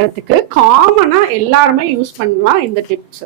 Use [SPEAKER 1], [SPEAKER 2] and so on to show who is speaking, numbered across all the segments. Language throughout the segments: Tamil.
[SPEAKER 1] பண்ணுறதுக்கு காமனாக எல்லாருமே யூஸ் பண்ணலாம் இந்த டிப்ஸ்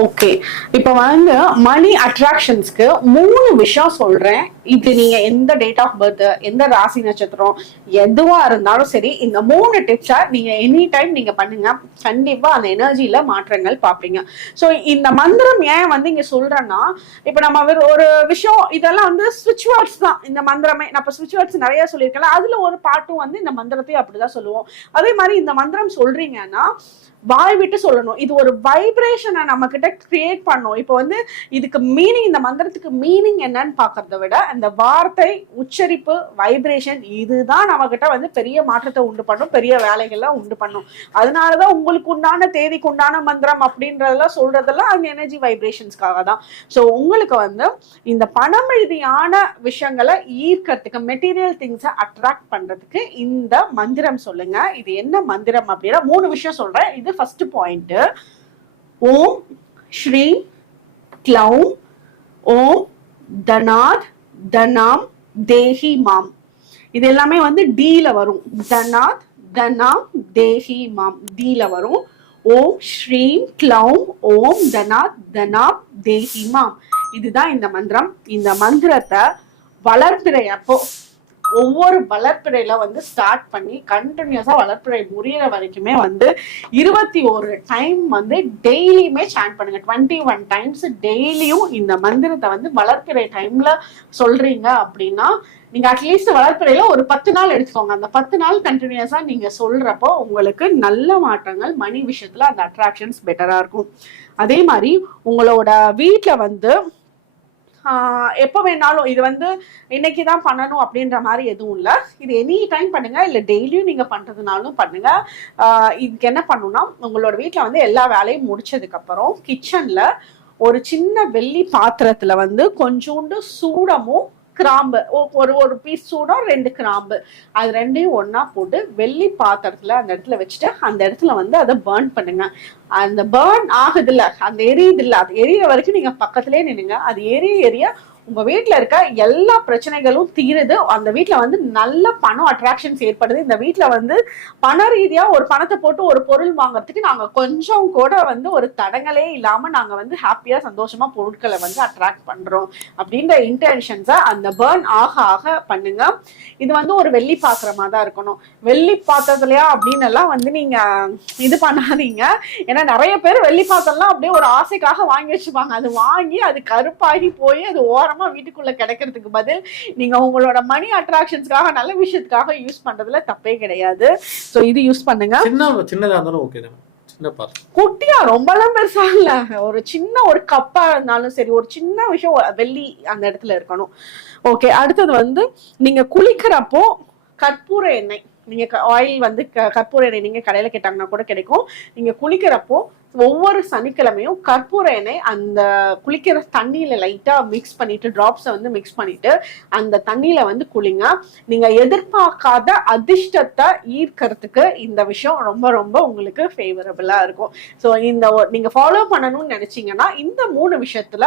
[SPEAKER 1] ஓகே இப்போ வந்து மணி அட்ராக்ஷன்ஸ்க்கு மூணு விஷயம் சொல்றேன். இது நீங்க எந்த டேட் ஆஃப் பர்த் எந்த ராசி நட்சத்திரம் எதுவா இருந்தாலும் சரி இந்த மூணு டிப்ஸா நீங்க எனி டைம் நீங்க பண்ணுங்க. கண்டிப்பா அந்த எனர்ஜியில மாற்றங்கள் பார்ப்பீங்க. ஸோ இந்த மந்திரம் ஏன் வந்து இங்க சொல்றேன்னா இப்போ நம்ம ஒரு விஷயம் இதெல்லாம் வந்து ஸ்விட்ச் வேர்ட்ஸ் தான். இந்த மந்திரமே நான் இப்போ ஸ்விட்ச் வேர்ட்ஸ் நிறைய சொல்லியிருக்கேன் அதுல ஒரு பாட்டும் வந்து இந்த மந்திரத்தையும் அப்படிதான் சொல்லுவோம். அதே மாதிரி இந்த மந்திரம் சொல்றீங்கன்னா வாய் விட்டு சொல்லணும். இது ஒரு வைப்ரேஷனை நம்ம கிட்ட கிரியேட் பண்ணும். இப்போ வந்து இதுக்கு மீனிங் இந்த மந்திரத்துக்கு மீனிங் என்னன்னு பாக்குறத விட அந்த வார்த்தை உச்சரிப்பு வைப்ரேஷன் இதுதான் நம்மக்கிட்ட வந்து பெரிய மாற்றத்தை உண்டு பண்ணும் பெரிய வேலைகள்லாம் உண்டு பண்ணும். அதனாலதான் உங்களுக்கு உண்டான தேதிக்கு உண்டான மந்திரம் அப்படின்றதெல்லாம் சொல்றதெல்லாம் அந்த எனர்ஜி வைப்ரேஷன்ஸ்க்காக தான். ஸோ உங்களுக்கு வந்து இந்த பணம் ரீதியான விஷயங்களை ஈர்க்கறதுக்கு மெட்டீரியல் திங்ஸை அட்ராக்ட் பண்றதுக்கு இந்த மந்திரம் சொல்லுங்க. இது என்ன மந்திரம் அப்படின்னா மூணு விஷயம் சொல்றேன். இது ஃபர்ஸ்ட் பாயிண்ட் ஓம் ஸ்ரீ க்ளௌம் ஓம் தனாத் தனாம் தேஹி மாம். இது எல்லாமே வந்து டீல வரும். தனாத் தனாம் தேஹி மாம். டீல வரும். ஓம் ஸ்ரீம் க்ளௌம் ஓம் தனாத் தனாம் தேஹி மாம். இதுதான் இந்த மந்திரம். இந்த மந்திரத்தை வளர்ப்பிறை அப்போ ஒவ்வொரு வளர்ப்பிறையில வந்து ஸ்டார்ட் பண்ணி கண்டினியூஸா வளர்ப்பிறை முடிகிற வரைக்குமே வந்து இருபத்தி ஒரு டைம் வந்து டெய்லியுமே சாண்ட் பண்ணுங்க. டுவெண்ட்டி ஒன் டைம்ஸ் டெய்லியும் இந்த மந்திரத்தை வந்து வளர்ப்பிறை டைம்ல சொல்றீங்க அப்படின்னா நீங்க அட்லீஸ்ட் வளர்ப்பிறையில ஒரு பத்து நாள் எடுத்துக்கோங்க. அந்த பத்து நாள் கண்டினியூஸா நீங்க சொல்றப்போ உங்களுக்கு நல்ல மாற்றங்கள் மணி விஷயத்துல அந்த அட்ராக்ஷன்ஸ் பெட்டரா இருக்கும். அதே மாதிரி உங்களோட வீட்டில் வந்து எப்போ வேணாலும் இது வந்து இன்னைக்கு தான் பண்ணணும் அப்படின்ற மாதிரி எதுவும் இல்லை. இது எனி டைம் பண்ணுங்க. இல்லை டெய்லியும் நீங்க பண்றதுனாலும் பண்ணுங்க. இதுக்கு என்ன பண்ணுன்னா உங்களோட வீட்டில் வந்து எல்லா வேலையும் முடிச்சதுக்கு அப்புறம் கிச்சன்ல ஒரு சின்ன வெள்ளி பாத்திரத்துல வந்து கொஞ்சோண்டு சூடமும் கிராம்பு. ஒ- ஒரு ஒரு பீஸ் சூடம் ரெண்டு கிராம்பு. அது ரெண்டையும் ஒன்னா போட்டு வெள்ளி பாத்திரத்துல அந்த இடத்துல வச்சுட்டு அந்த இடத்துல வந்து அதை பேர்ன் பண்ணுங்க. அந்த பேர்ன் ஆகுது இல்ல அந்த எரியுது இல்ல அது எரிய வரைக்கும் நீங்க பக்கத்திலே நின்னுங்க. அது எரிய எரிய உங்க வீட்டில் இருக்க எல்லா பிரச்சனைகளும் தீருது. அந்த வீட்டில் வந்து நல்ல பணம் அட்ராக்ஷன்ஸ் ஏற்படுது. இந்த வீட்டில் வந்து பண ரீதியா ஒரு பணத்தை போட்டு ஒரு பொருள் வாங்குறதுக்கு நாங்க கொஞ்சம் கூட வந்து ஒரு தடங்களே இல்லாம நாங்க வந்து ஹாப்பியா சந்தோஷமா பொருட்களை வந்து அட்ராக்ட் பண்றோம். அப்படின்ற இன்டென்ஷன்ஸை அந்த பேர்ன் ஆக ஆக பண்ணுங்க. இது வந்து ஒரு வெள்ளி பாத்திரமா தான் இருக்கணும். வெள்ளி பாத்திரத்துலயா அப்படின்னு எல்லாம் வந்து நீங்க இது பண்ணாதீங்க. ஏன்னா நிறைய பேர் வெள்ளி பாத்திரம்லாம் அப்படியே ஒரு ஆசைக்காக வாங்கி வச்சுப்பாங்க. அது வாங்கி அது கருப்பாகி போய் அது ஓரம் வீட்டுக்குள்ள கிடைக்கிறதுக்கு பதில் நீங்க உங்களோட மணி அட்ராக்ஷன்ஸ்க்காக நல்ல விஷயத்துக்காக யூஸ் பண்றதுல தப்பே கிடையாது. சோ இது யூஸ் பண்ணுங்க.
[SPEAKER 2] சின்ன சின்னதா இருந்தாலும் ஓகே தான்.
[SPEAKER 1] குட்டியா ரொம்பலாம் பெருசா இல்ல. ஒரு சின்ன ஒரு கப்பா இருந்தாலும் சரி ஒரு சின்ன விஷயம் வெள்ளி அந்த இடத்துல இருக்கணும். ஓகே அடுத்தது வந்து நீங்க குளிக்கிறப்போ கற்பூர எண்ணெய். நீங்க ஆயில் வந்து க- கற்பூர எண்ணெய் நீங்க கடையில கேட்டாங்கன்னா கூட கிடைக்கும். நீங்க குளிக்கிறப்போ ஒவ்வொரு சனிக்கிழமையும் கற்பூர எண்ணெய் அந்த குளிக்கிற தண்ணியில லைட்டா மிக்ஸ் பண்ணிட்டு ட்ராப்ஸை வந்து மிக்ஸ் பண்ணிட்டு அந்த தண்ணியில வந்து குளிங்க. நீங்க எதிர்பார்க்காத அதிர்ஷ்டத்தை ஈர்க்கறதுக்கு இந்த விஷயம் ரொம்ப ரொம்ப உங்களுக்கு ஃபேவரபுளாக இருக்கும். ஸோ இந்த நீங்கள் நீங்க ஃபாலோ பண்ணணும்னு நினைச்சீங்கன்னா இந்த மூணு விஷயத்துல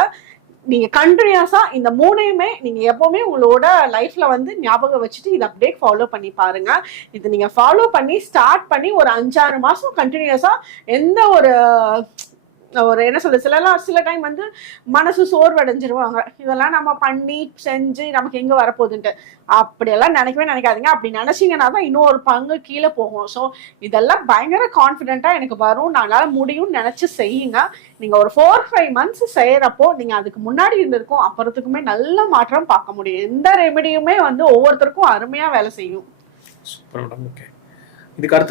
[SPEAKER 1] நீங்க கண்டினியூஸா இந்த மூணையுமே நீங்க எப்பவுமே உங்களோட லைஃப்ல வந்து ஞாபகம் வச்சுட்டு இதை அப்படியே ஃபாலோ பண்ணி பாருங்க. இது நீங்க ஃபாலோ பண்ணி ஸ்டார்ட் பண்ணி ஒரு அஞ்சாறு மாசம் கண்டினியூஸா எந்த ஒரு ஒரு என்ன சொல்றது சிலலாம் சில டைம் வந்து மனசு சோர்வடைஞ்சிருவாங்க. இதெல்லாம் நம்ம பண்ணி செஞ்சு நமக்கு எங்க வரப்போகுதுன்ட்டு. அப்படியெல்லாம் நினைக்கவே நினைக்காதீங்க. அப்படி நினைச்சீங்கன்னா தான் இன்னொரு பங்கு கீழே போகும். ஸோ இதெல்லாம் பயங்கர கான்ஃபிடென்ட்டா எனக்கு வரும். நானால முடியும்னு நினச்சி செய்யுங்க. நீங்கள் ஒரு ஃபோர் ஃபைவ் மந்த்ஸ் செய்கிறப்போ நீங்கள் அதுக்கு முன்னாடி இருந்திருக்கும். அப்புறத்துக்குமே நல்ல மாற்றம் பார்க்க முடியும். எந்த ரெமெடியுமே வந்து ஒவ்வொருத்தருக்கும் அருமையாக வேலை செய்யும்.
[SPEAKER 2] சூப்பர் மேடம் ஓகே இதுக்கு அடுத்து